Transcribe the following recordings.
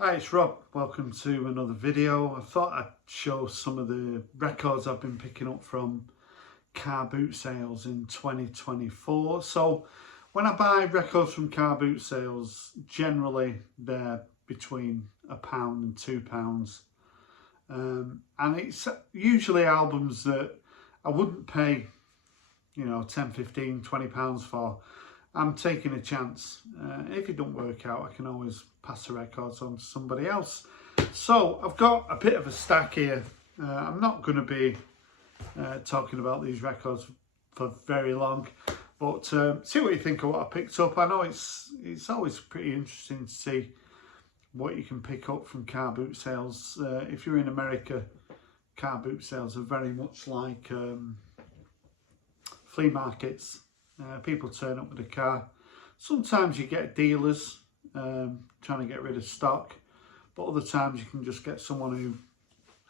Hi, it's Rob. Welcome to another video. I thought I'd show some of the records I've been picking up from car boot sales in 2024. So when I buy records from car boot sales, generally they're between £1 and £2. And it's usually albums that I wouldn't pay, £10, £15, £20 for. I'm taking a chance. If it don't work out, I can always pass the records on to somebody else. So I've got a bit of a stack here. I'm not going to be talking about these records for very long, but see what you think of what I picked up. I know it's always pretty interesting to see what you can pick up from car boot sales. If you're in America, car boot sales are very much like flea markets. People turn up with a car. Sometimes you get dealers trying to get rid of stock, but other times you can just get someone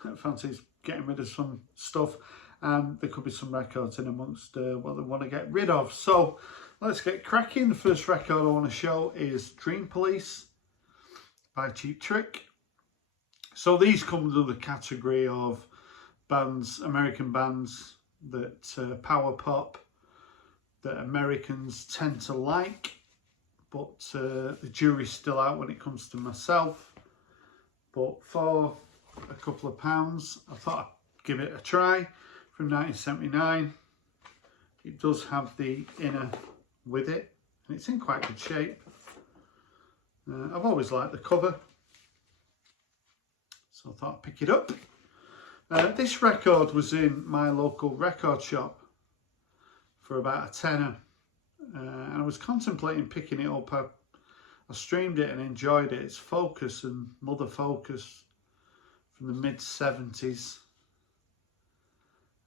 who fancies getting rid of some stuff, and there could be some records in amongst what they want to get rid of. So let's get cracking. The first record I want to show is Dream Police by Cheap Trick. So these come under the category of bands, American bands that power pop, that Americans tend to like, but the jury's still out when it comes to myself. But for a couple of pounds, I thought I'd give it a try. From 1979, it does have the inner with it, and it's in quite good shape. I've always liked the cover, so I thought I'd pick it up. This record was in my local record shop for about a tenner, and I was contemplating picking it up. I streamed it and enjoyed it. It's Focus and Mother Focus from the mid-70s,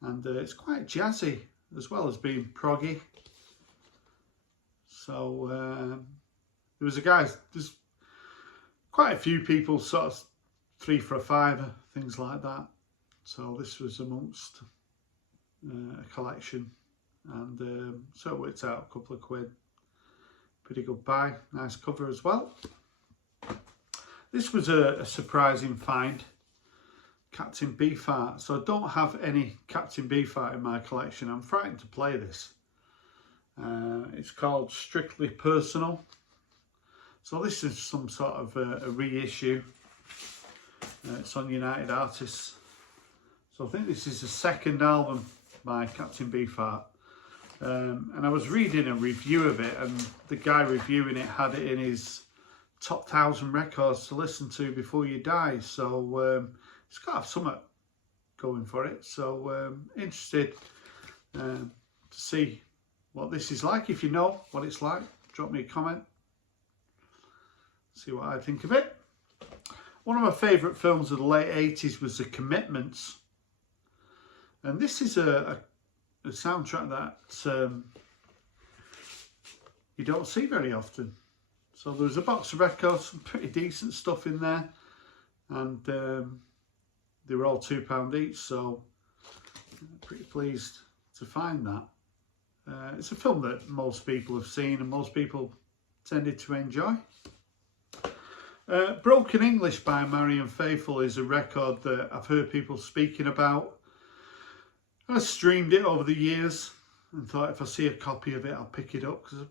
and it's quite jazzy as well as being proggy. So there's quite a few people sort of 3 for a fiver, things like that. So this was amongst a collection. And so it worked out a couple of quid. Pretty good buy. Nice cover as well. This was a surprising find. Captain Beefheart. So I don't have any Captain Beefheart in my collection. I'm frightened to play this. It's called Strictly Personal. So this is some sort of a reissue. It's on United Artists. So I think this is the second album by Captain Beefheart. And I was reading a review of it, and the guy reviewing it had it in his top 1,000 records to listen to before you die. So it's got to have something going for it. So interested to see what this is like. If you know what it's like, drop me a comment. See what I think of it. One of my favourite films of the late 80s was The Commitments. And this is a soundtrack that you don't see very often. So there's a box of records, some pretty decent stuff in there, and they were all £2 each, so pretty pleased to find that. It's a film that most people have seen and most people tended to enjoy. Broken English by Marianne Faithfull is a record that I've heard people speaking about. I streamed it over the years and thought if I see a copy of it, I'll pick it up because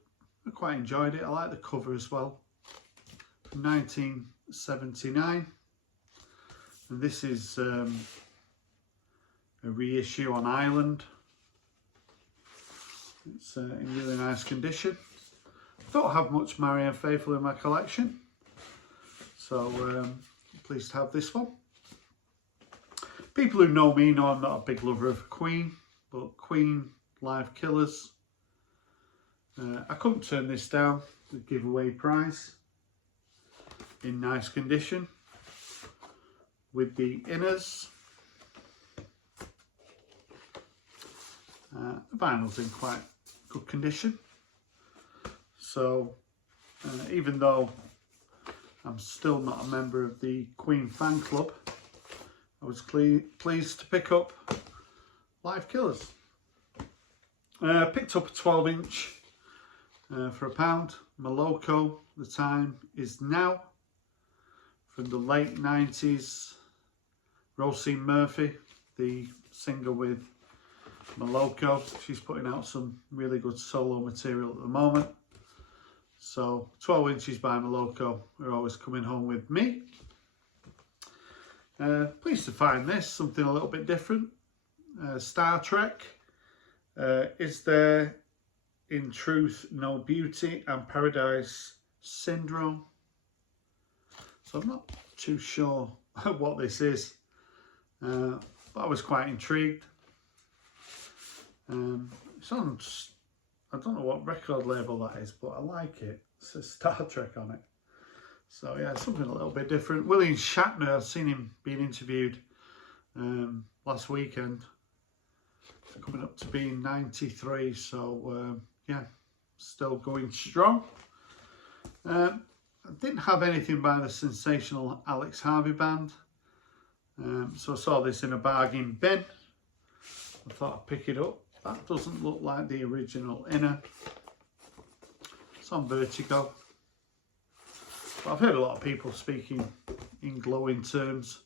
I quite enjoyed it. I like the cover as well. From 1979. And this is a reissue on Ireland. It's in really nice condition. I don't have much Marianne Faithfull in my collection, so pleased to have this one. People who know me know I'm not a big lover of Queen, but Queen Live Killers. I couldn't turn this down. The giveaway prize. In nice condition. With the inners. The vinyl's in quite good condition. So even though I'm still not a member of the Queen fan club, I was pleased to pick up Live Killers. Picked up a 12-inch for £1. Maloo, The Time Is Now from the late 90s, Roisin Murphy, the singer with Maloo. She's putting out some really good solo material at the moment. So 12 Inches by Maloo are always coming home with me. Pleased to find this, something a little bit different. Star Trek, Is There in Truth No Beauty and Paradise Syndrome? So I'm not too sure what this is, but I was quite intrigued. It's on, I don't know what record label that is, but I like it. It says Star Trek on it. So yeah, something a little bit different. William Shatner, I've seen him being interviewed last weekend. Coming up to being 93, so yeah, still going strong. I didn't have anything by the Sensational Alex Harvey band, so I saw this in a bargain bin. I thought I'd pick it up. That doesn't look like the original inner. It's on Vertigo. But I've heard a lot of people speaking in glowing terms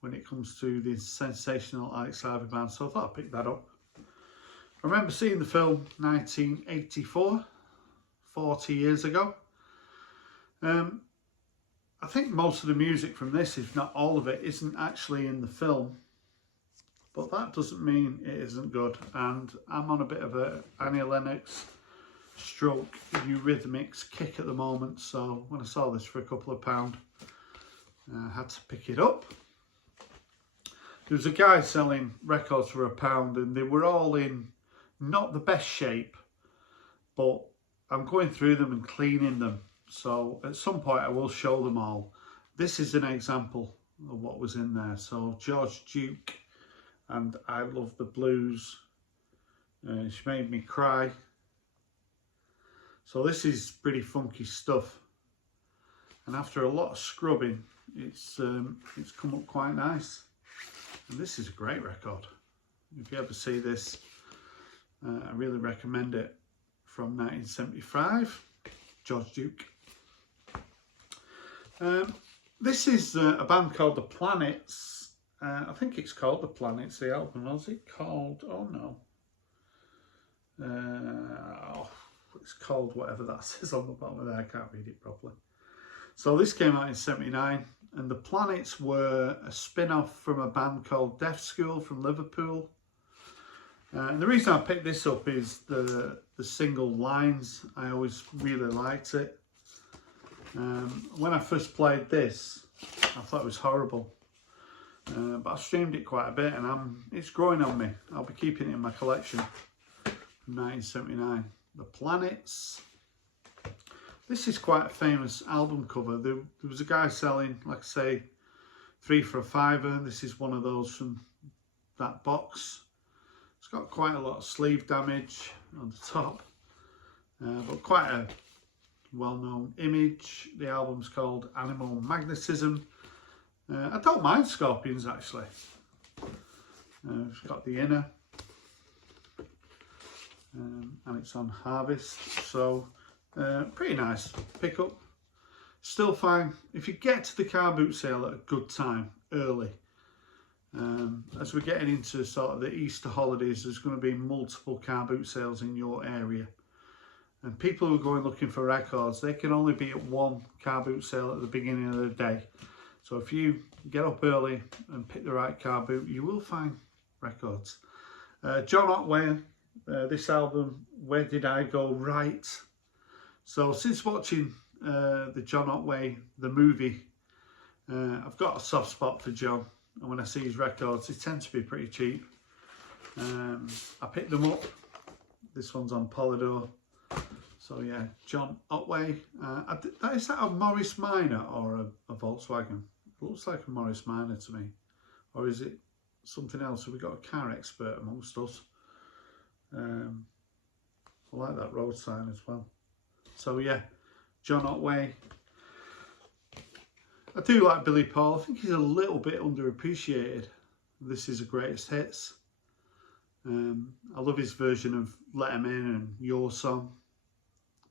when it comes to the Sensational Alex Harvey band, so I thought I'd pick that up. I remember seeing the film 1984, 40 years ago. I think most of the music from this, if not all of it, isn't actually in the film. But that doesn't mean it isn't good. And I'm on a bit of a Annie Lennox stroke Eurythmics kick at the moment. So when I saw this for a couple of pounds, I had to pick it up. There was a guy selling records for £1 and they were all in not the best shape, but I'm going through them and cleaning them. So at some point I will show them all. This is an example of what was in there. So George Duke and I Love the Blues. She Made Me Cry. So this is pretty funky stuff. And after a lot of scrubbing, it's come up quite nice. And this is a great record. If you ever see this, I really recommend it. From 1975, George Duke. This is a band called The Planets. I think it's called The Planets, the album. Was it called? Oh no. It's called whatever that says on the bottom of there. I can't read it properly. So this came out in 79, and The Planets were a spin-off from a band called Deaf School from Liverpool. And the reason I picked this up is the single Lines. I always really liked it. When I first played this, I thought it was horrible. But I streamed it quite a bit, and it's growing on me. I'll be keeping it in my collection from 1979. The Planets. This is quite a famous album cover. There was a guy selling, like I say, 3 for £5. This is one of those from that box. It's got quite a lot of sleeve damage on the top, but quite a well-known image. The album's called Animal Magnetism. I don't mind Scorpions actually. It's got the inner, and it's on Harvest, so pretty nice pickup. Still fine if you get to the car boot sale at a good time, early. As we're getting into sort of the Easter holidays, there's going to be multiple car boot sales in your area. And people who are going looking for records, they can only be at one car boot sale at the beginning of the day. So if you get up early and pick the right car boot, you will find records. John Otway, this album, Where Did I Go Right? So since watching the John Otway, the movie, I've got a soft spot for John. And when I see his records, they tend to be pretty cheap. I picked them up. This one's on Polydor. So yeah, John Otway. Is that a Morris Minor or a Volkswagen? It looks like a Morris Minor to me. Or is it something else? Have we got a car expert amongst us? I like that road sign as well. So yeah, John Otway. I do like Billy Paul. I think he's a little bit underappreciated. This is a greatest hits. I love his version of Let 'Em In and Your Song.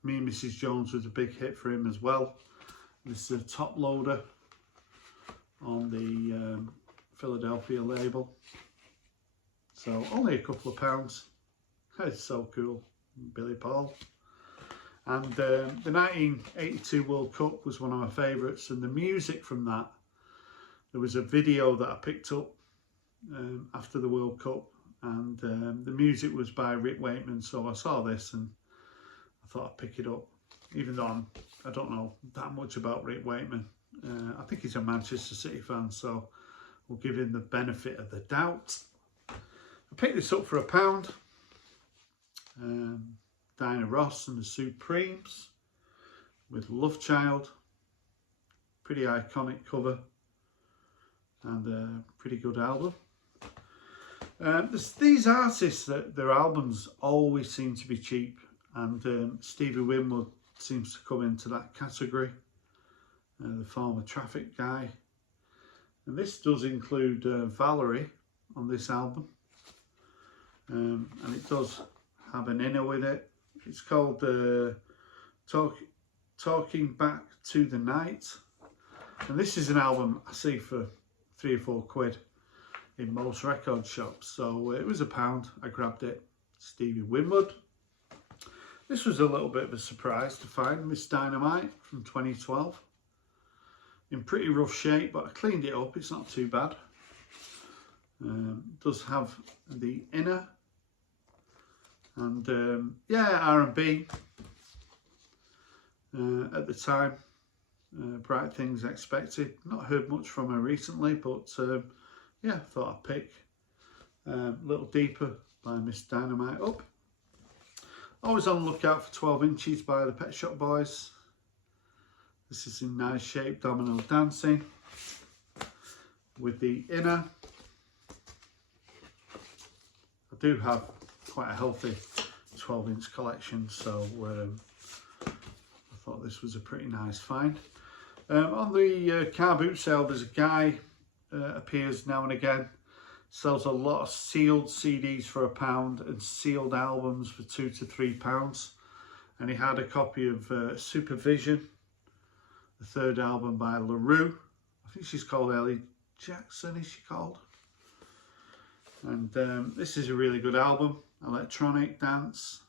Me and Mrs. Jones was a big hit for him as well. This is a top loader. on the Philadelphia label. So only a couple of pounds. It's so cool, Billy Paul. And the 1982 World Cup was one of my favourites, and the music from that, there was a video that I picked up after the World Cup, and the music was by Rick Waitman, so I saw this and I thought I'd pick it up, even though I don't know that much about Rick Waitman. I think he's a Manchester City fan, so we'll give him the benefit of the doubt. I picked this up for £1. Diana Ross and the Supremes with Love Child. Pretty iconic cover and a pretty good album. There's these artists that their albums always seem to be cheap, and Stevie Winwood seems to come into that category, the former Traffic guy. And this does include Valerie on this album, and it does have an inner with it. It's called Talking Back to the Night, and this is an album I see for £3 or £4 in most record shops, so it was £1. I grabbed it. Stevie Winwood. This was a little bit of a surprise to find, Miss Dynamite from 2012. In pretty rough shape, but I cleaned it up, it's not too bad. Does have the inner, and yeah, R&B at the time. Bright Things Expected. Not heard much from her recently, but yeah, thought I'd pick Little Deeper by Miss Dynamite up. Always on the lookout for 12 Inches by the Pet Shop Boys. This is in nice shape, Domino Dancing with the inner. I do have quite a healthy 12-inch collection, so I thought this was a pretty nice find. On the car boot sale, there's a guy appears now and again, sells a lot of sealed CDs for £1 and sealed albums for £2 to £3, and he had a copy of Supervision, the third album by LaRue. I think she's called Ellie Jackson, is she called? And this is a really good album, electronic dance.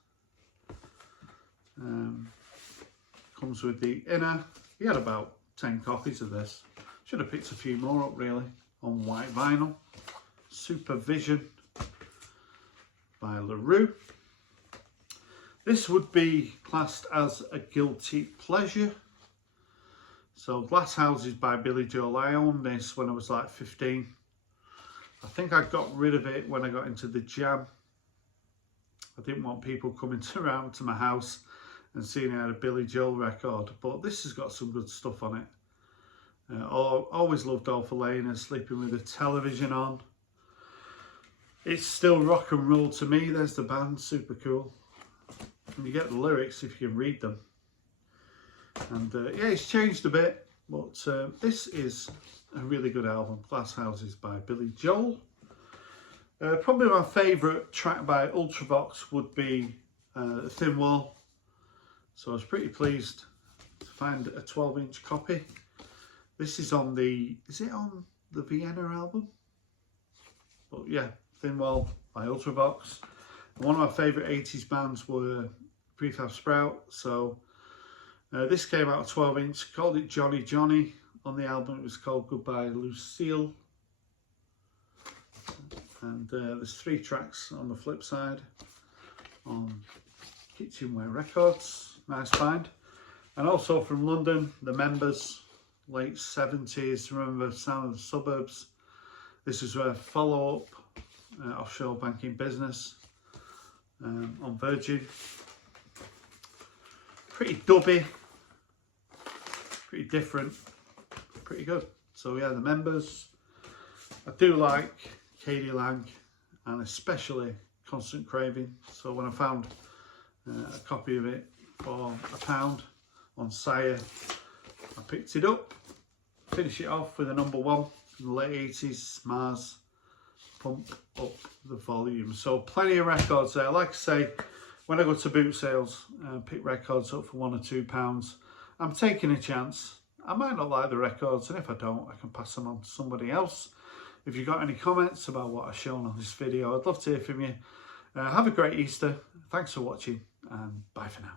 Comes with the inner. He had about 10 copies of this. Should have picked a few more up really, on white vinyl. Supervision by LaRue. This would be classed as a guilty pleasure. So Glass Houses by Billy Joel. I owned this when I was like 15. I think I got rid of it when I got into the Jam. I didn't want people coming around to my house and seeing I had a Billy Joel record, but this has got some good stuff on it. Always loved All for Lena, Sleeping with the Television On. It's still rock and roll to me. There's the band, super cool. And you get the lyrics if you can read them. And yeah, it's changed a bit, but this is a really good album, Glass Houses by Billy Joel. Probably my favourite track by Ultrabox would be Thin Wall. So I was pretty pleased to find a 12-inch copy. This is on the, is it on the Vienna album? But yeah, Thin Wall by Ultrabox. And one of my favourite 80s bands were Prefab Sprout. So this came out 12-inch, called it Johnny Johnny. On the album it was called Goodbye Lucille. And there's 3 tracks on the flip side on Kitchenware Records. Nice find. And also from London, The Members, late 70s, remember Sound of the Suburbs. This is a follow-up, Offshore Banking Business on Virgin. Pretty dubby, pretty different, pretty good. So yeah, The Members. I do like Katie Lang and especially Constant Craving. So when I found a copy of it for £1 on Sire, I picked it up. Finish it off with a number 1 from the late 80s, Mars, Pump Up the Volume. So plenty of records there. Like I say, when I go to boot sales, pick records up for £1 or £2. I'm taking a chance. I might not like the records, and if I don't, I can pass them on to somebody else. If you've got any comments about what I've shown on this video, I'd love to hear from you. Have a great Easter. Thanks for watching, and bye for now.